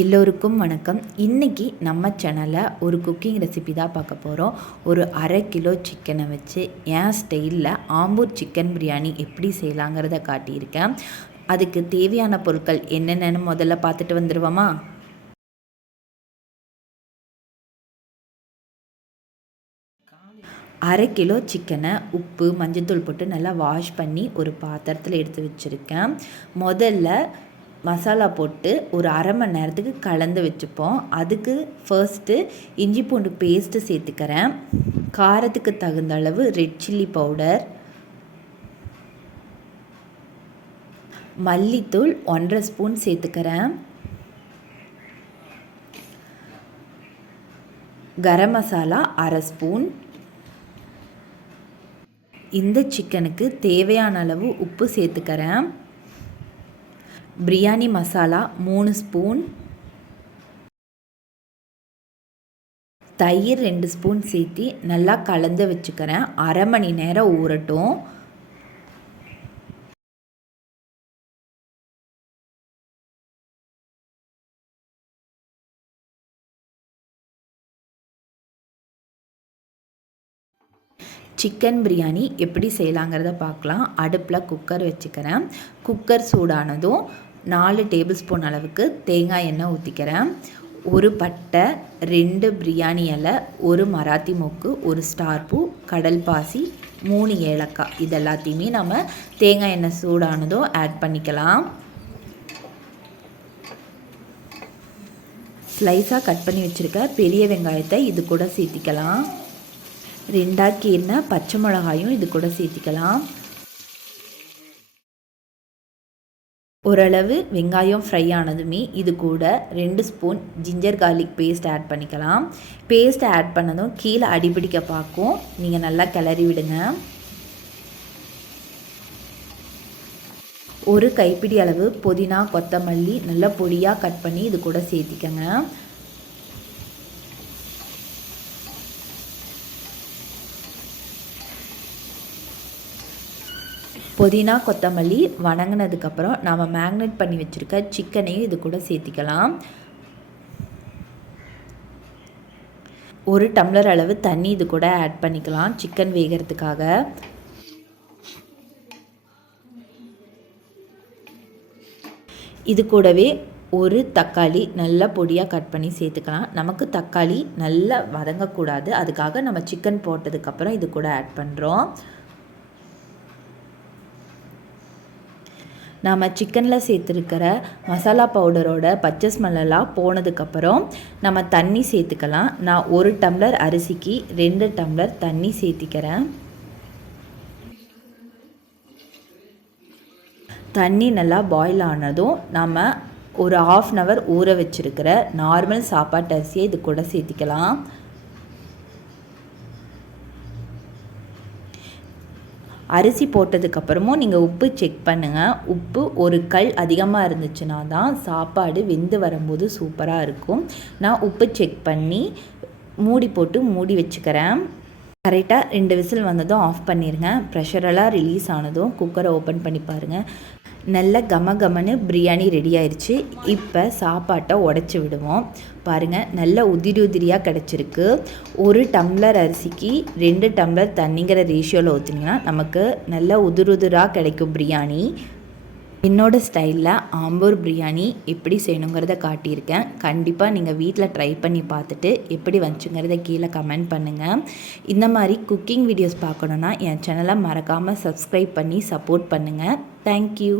எல்லோருக்கும் வணக்கம். இன்றைக்கி நம்ம சேனலில் ஒரு குக்கிங் ரெசிபி தான் பார்க்க போகிறோம் ஒரு அரை கிலோ சிக்கனை வச்சு என் ஸ்டைலில் ஆம்பூர் சிக்கன் பிரியாணி எப்படி செய்யலாங்கிறத காட்டியிருக்கேன். அதுக்கு தேவையான பொருட்கள் என்னென்னு முதல்ல பார்த்துட்டு வந்துடுவோமா அரை கிலோ சிக்கனை உப்பு மஞ்சத்தூள் போட்டு நல்லா வாஷ் பண்ணி ஒரு பாத்திரத்தில் எடுத்து வச்சுருக்கேன். முதல்ல மசாலா போட்டு ஒரு அரை மணி நேரத்துக்கு கலந்து வச்சுப்போம். அதுக்கு ஃபர்ஸ்ட்டு இஞ்சி பூண்டு பேஸ்ட்டு சேர்த்துக்கிறேன். காரத்துக்கு தகுந்த அளவு ரெட் சில்லி பவுடர் மல்லித்தூள் ஒன்றரை ஸ்பூன் சேர்த்துக்கிறேன். கரம் மசாலா அரை ஸ்பூன். இந்த சிக்கனுக்கு தேவையான அளவு உப்பு சேர்த்துக்கிறேன். பிரியாணி மசாலா மூணு ஸ்பூன். தயிர் ரெண்டு ஸ்பூன் சேர்த்தி நல்லா கலந்து வச்சுக்கிறேன். அரை மணி நேரம் ஊறட்டும். சிக்கன் பிரியாணி எப்படி செய்யலாங்கிறத பார்க்கலாம். அடுப்பில் குக்கர் வச்சுக்கிறேன். குக்கர் சூடானதும் நாலு டேபிள் ஸ்பூன் அளவுக்கு தேங்காய் எண்ணெய் ஊற்றிக்கிறேன் ஒரு பட்டை ரெண்டு பிரியாணி இலை ஒரு மராத்தி மொக்கு ஒரு ஸ்டார் பூ கடல் பாசி மூணு ஏலக்காய். இது எல்லாத்தையுமே நம்ம தேங்காய் எண்ணெய் சூடானதும் ஆட் பண்ணிக்கலாம். ஸ்லைஸாக கட் பண்ணி வச்சுருக்க பெரிய வெங்காயத்தை இது கூட சேர்த்திக்கலாம். ரெண்டாக கீரின பச்சை மிளகாயும் இது கூட சேர்த்திக்கலாம். ஓரளவு வெங்காயம் ஃப்ரை ஆனதுமே இது கூட ரெண்டு spoon ginger garlic paste add பண்ணிக்கலாம். பேஸ்ட் ஆட் பண்ணதும் கீழே அடிபிடிக்க பார்க்கும். நீங்கள் நல்லா கிளறி விடுங்க. ஒரு கைப்பிடி அளவு புதினா கொத்தமல்லி நல்லா பொடியாக கட் பண்ணி இது கூட சேர்த்திக்கங்க. புதினா கொத்தமல்லி வணங்கினதுக்கப்புறம் நாம் மேக்னேட் பண்ணி வச்சுருக்க சிக்கனையும் இது கூட சேர்த்திக்கலாம். ஒரு டம்ளர் அளவு தண்ணி இது கூட ஆட் பண்ணிக்கலாம் சிக்கன் வேகிறதுக்காக. இது கூடவே ஒரு தக்காளி நல்லா பொடியாக கட் பண்ணி சேர்த்துக்கலாம். நமக்கு தக்காளி நல்லா வதங்கக்கூடாது. அதுக்காக நம்ம சிக்கன் போட்டதுக்கப்புறம் இது கூட ஆட் பண்ணுறோம் நாம் சிக்கனில் சேர்த்துருக்கிற மசாலா பவுடரோட பச்சை ஸ்மெல்லாம் போனதுக்கப்புறம் நம்ம தண்ணி சேர்த்துக்கலாம். நான் ஒரு டம்ளர் அரிசிக்கு ரெண்டு டம்ளர் தண்ணி சேர்த்திக்கிறேன். தண்ணி நல்லா பாயில் ஆனதும் நம்ம ஒரு ஆஃப் அன் ஹவர் ஊற வச்சுருக்கிற நார்மல் சாப்பாட்டு அரிசியை இது கூட சேர்த்திக்கலாம். அரிசி போட்டதுக்கப்புறமும் நீங்கள் உப்பு செக் பண்ணுங்கள் உப்பு ஒரு கல் அதிகமாக இருந்துச்சுன்னா தான் சாப்பாடு வெந்து வரும்போது சூப்பராக இருக்கும். நான் உப்பு செக் பண்ணி மூடி போட்டு மூடி வச்சுக்கிறேன். கரெக்டாக ரெண்டு விசில் வந்ததும் ஆஃப் பண்ணிடுங்க ப்ரெஷரெல்லாம் ரிலீஸ் ஆனதும் குக்கரை ஓப்பன் பண்ணி பாருங்கள் நல்ல கம கமன்னு பிரியாணி ரெடி ஆயிடுச்சு இப்போ சாப்பாட்டை உடச்சி விடுவோம். பாருங்கள் நல்ல உதிரி உதிரியாக கிடச்சிருக்கு. ஒரு டம்ளர் அரிசிக்கு ரெண்டு டம்ளர் தண்ணிங்கிற ரேஷியோவில் ஊற்றினீங்கன்னா நமக்கு நல்ல உதிர் உதிராக கிடைக்கும் பிரியாணி. என்னோடய ஸ்டைலில் ஆம்பூர் பிரியாணி எப்படி செய்யணுங்கிறத காட்டியிருக்கேன். கண்டிப்பாக நீங்கள் வீட்டில் ட்ரை பண்ணி பார்த்துட்டு எப்படி வந்துச்சுங்கிறத கீழே கமெண்ட் பண்ணுங்கள் இந்த மாதிரி குக்கிங் வீடியோஸ் பார்க்கணுன்னா என் சேனலை மறக்காமல் சப்ஸ்கிரைப் பண்ணி சப்போர்ட் பண்ணுங்கள் தேங்க்யூ